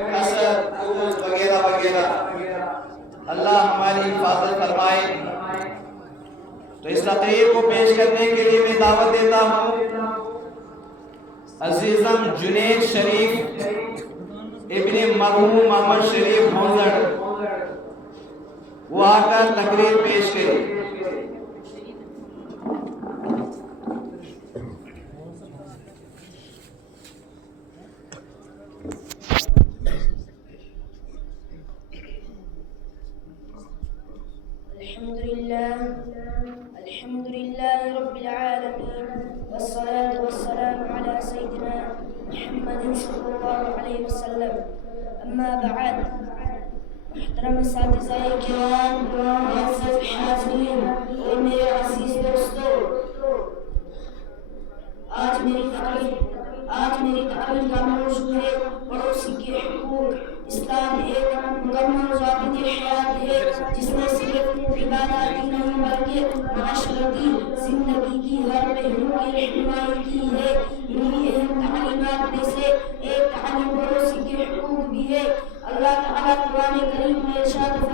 حسد، بغض وغیرہ وغیرہ، اللہ ہماری حفاظت فرمائے۔ تو اس تقریر کو پیش کرنے کے لیے میں دعوت دیتا ہوں عزیزم جنید شریف ابن مرحوم محمد شریف بھونزڑ، وہ آ کر تقریر پیش کرے۔ الحمد لله رب العالمين، والصلاة والسلام على سيدنا محمد صلى الله عليه وسلم۔ اما بعد، محترم اساتذہ کرام، معزز حاضرین اور میرے عزیز دوستو، آج میری تقریر کا موضوع ہے پڑوسی کے حقوق۔ اسلام ایک مکمل ضابط حیات ہے جس میں صرف عباداتی نہیں بلکہ معاشرتی زندگی کی ہر پہلو کی رہنمائی کی ہے۔ انہی اہم تعلیمات میں سے ایک تعلیم پڑوسی کے حقوق بھی ہے۔ اللہ تعالیٰ قرآن کریم میں ارشاد